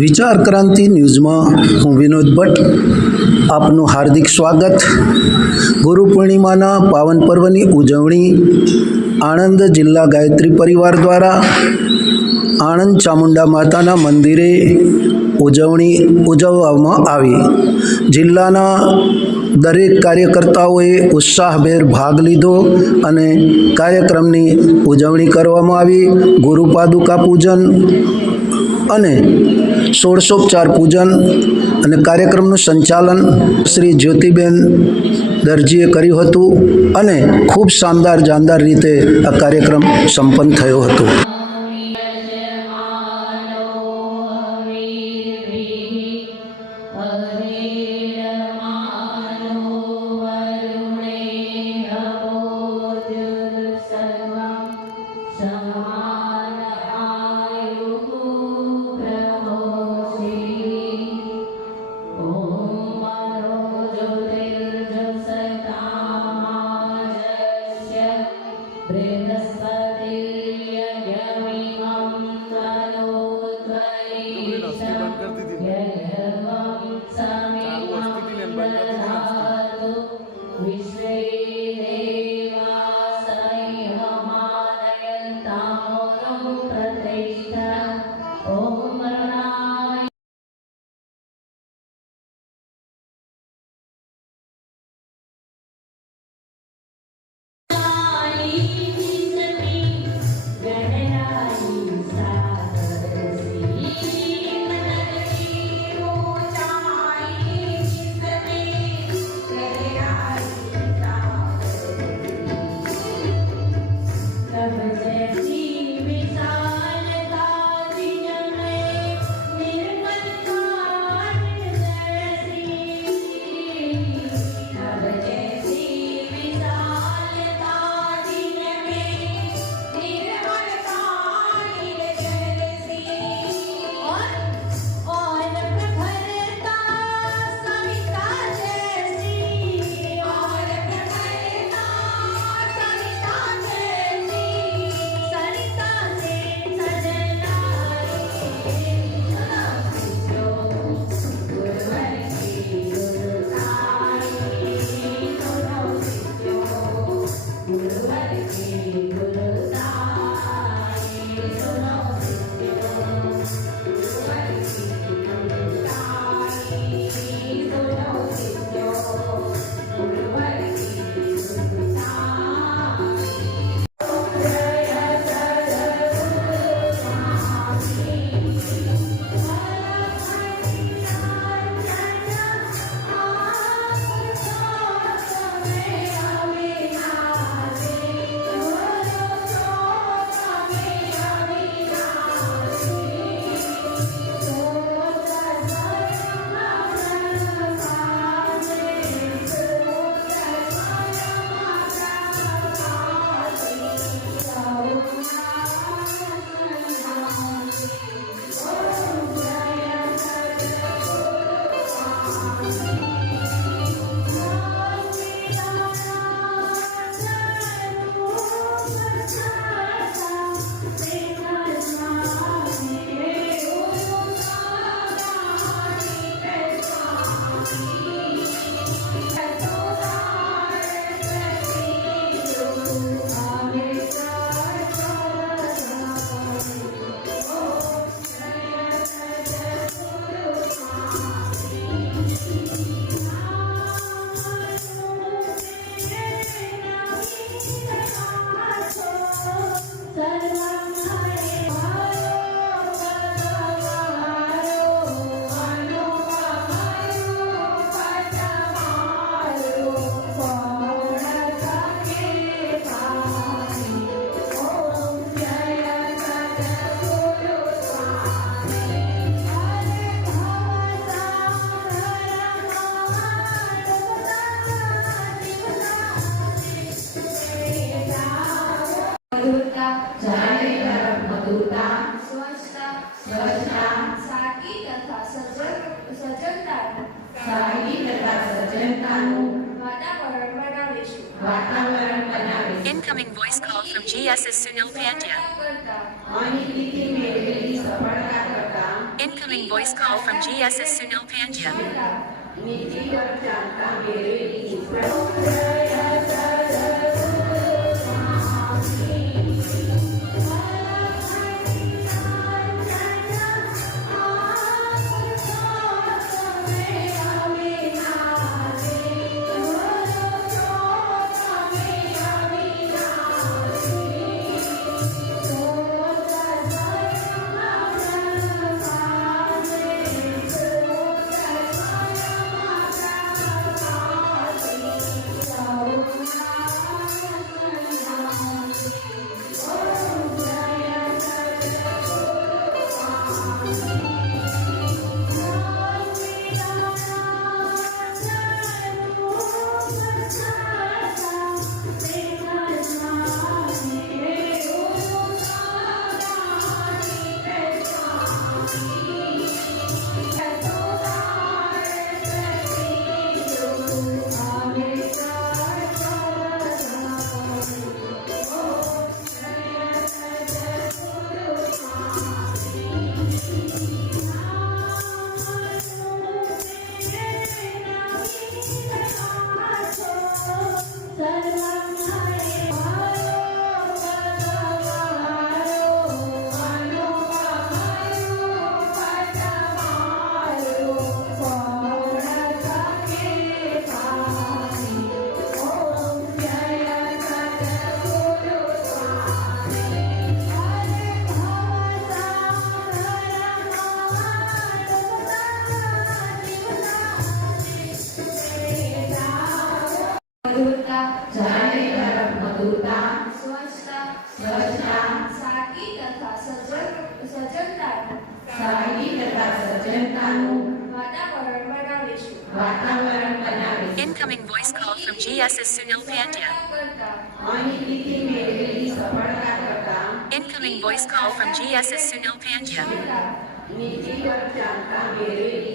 વિચાર ક્રાંતિ ન્યૂઝમાં હું વિનોદ ભટ્ટ આપનું હાર્દિક સ્વાગત। ગુરુ પૂર્ણિમાના પાવન પર્વની ઉજવણી આણંદ જિલ્લા ગાયત્રી પરિવાર દ્વારા આણંદ ચામુંડા માતાના મંદિરે ઉજવવામાં આવી। જિલ્લાના દરેક કાર્યકર્તાઓએ ઉત્સાહભેર ભાગ લીધો અને કાર્યક્રમની ઉજવણી કરવામાં આવી। ગુરુ પાદુકા પૂજન અને ષોડશોપચાર પૂજન અને કાર્યક્રમનું સંચાલન શ્રી જ્યોતિબેન દરજીએ કર્યું હતું અને ખૂબ શાનદાર રીતે આ કાર્યક્રમ સંપન્ન થયો હતો। Incoming voice call from GS's Sunil Pandya. Incoming voice call from GSS Sunil Pandya. मधुरता जाने तरफ मधुरता स्वच्छता स्वच्छता सादगी तथा સજ્જનતાનું વાતાવરણ બનાવીશું. Incoming voice call from GSS Sunil Pandya. અનિતિથી મેળવેલી સફળતા કરતા Incoming voice call from GSS Sunil Pandya. નીતિ પર ચાલતા મેળવેલી